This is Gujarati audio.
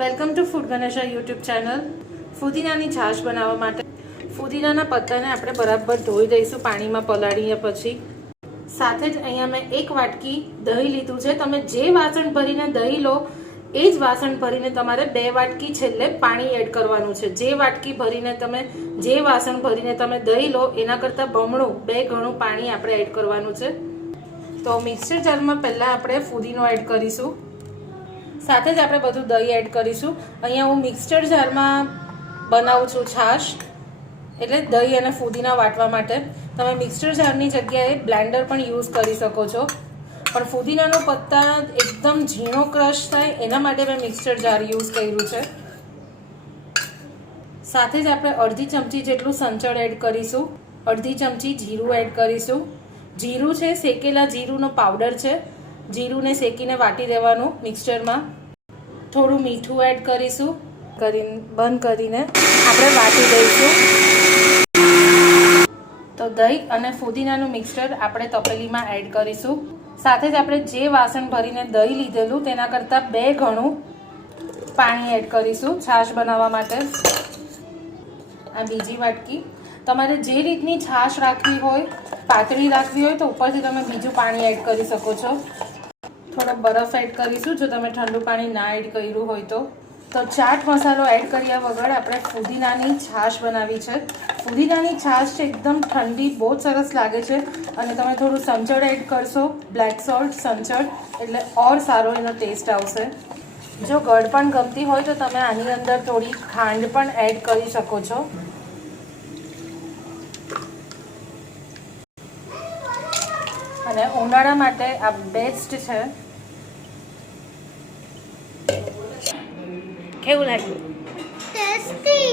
Welcome to food Ganesha YouTube channel. ફુદીનાની છાશ બનાવવા માટે ફુદીનાના પત્તાને આપણે બરાબર ધોઈ દઈશું પાણીમાં પલાળીને પછી। સાથે જ અહીંયા મેં 1 વાટકી દહીં લીધું છે। તમે જે વાસણ ભરીને દહીં લો એ જ વાસણ ભરીને તમારે 2 વાટકી છેલ્લે પાણી એડ કરવાનું છે। જે વાટકી ભરીને તમે જે વાસણ ભરીને તમે દહીં લો એના કરતાં બમણું 2 ગણું પાણી આપણે એડ કરવાનું છે। તો મિક્સર જારમાં પહેલાં આપણે ફુદીનો એડ કરીશું, સાથે જ આપણે બધું દહીં એડ કરીશું। અહીંયા હું મિક્સર જારમાં બનાવું છું છાશ, એટલે દહીં અને ફુદીના વાટવા માટે। તમે મિક્સર જારની જગ્યાએ બ્લેન્ડર પણ યુઝ કરી શકો છો, પણ ફુદીનાનો પત્તા એકદમ ઝીણો ક્રશ થાય એના માટે મેં મિક્સર જાર યુઝ કર્યું છે। સાથે જ આપણે અડધી ચમચી જેટલું સંચળ એડ કરીશું, અડધી ચમચી જીરું એડ કરીશું। જીરું છે શેકેલા જીરુંનો પાવડર છે, જીરુંને શેકીને વાટી દેવાનું મિક્સચરમાં। થોડું મીઠું એડ કરીશું, બંધ કરીને આપણે વાટી દઈશું। તો દહીં અને ફુદીનાનું મિક્સચર આપણે તપેલીમાં એડ કરીશું। સાથે જ આપણે જે વાસણ ભરીને દહીં લીધેલું તેના કરતાં 2 ગણું પાણી એડ કરીશું છાશ બનાવવા માટે। આ બીજી વાટકી। તમારે જે રીતની છાશ રાખવી હોય, પાતળી રાખવી હોય તો ઉપરથી તમે બીજું પાણી એડ કરી શકો છો। થોડો બરફ એડ કરીશું જો તમે ઠંડુ પાણી ના એડ કર્યું હોય તો। ચાટ મસાલો એડ કર્યા વગર આપણે ફુદીનાની છાશ બનાવી છે। ફુદીનાની છાશ છે એકદમ ઠંડી, બહુ જ સરસ લાગે છે। અને તમે થોડું સંચળ એડ કરશો, બ્લેક સોલ્ટ સંચળ, એટલે ઓર સારો એનો ટેસ્ટ આવશે। જો ગળ પણ ગમતી હોય તો તમે આની અંદર થોડી ખાંડ પણ એડ કરી શકો છો। અને ઉનાળા માટે આ બેસ્ટ છે। કેવું લાગ્યું? ટેસ્ટી।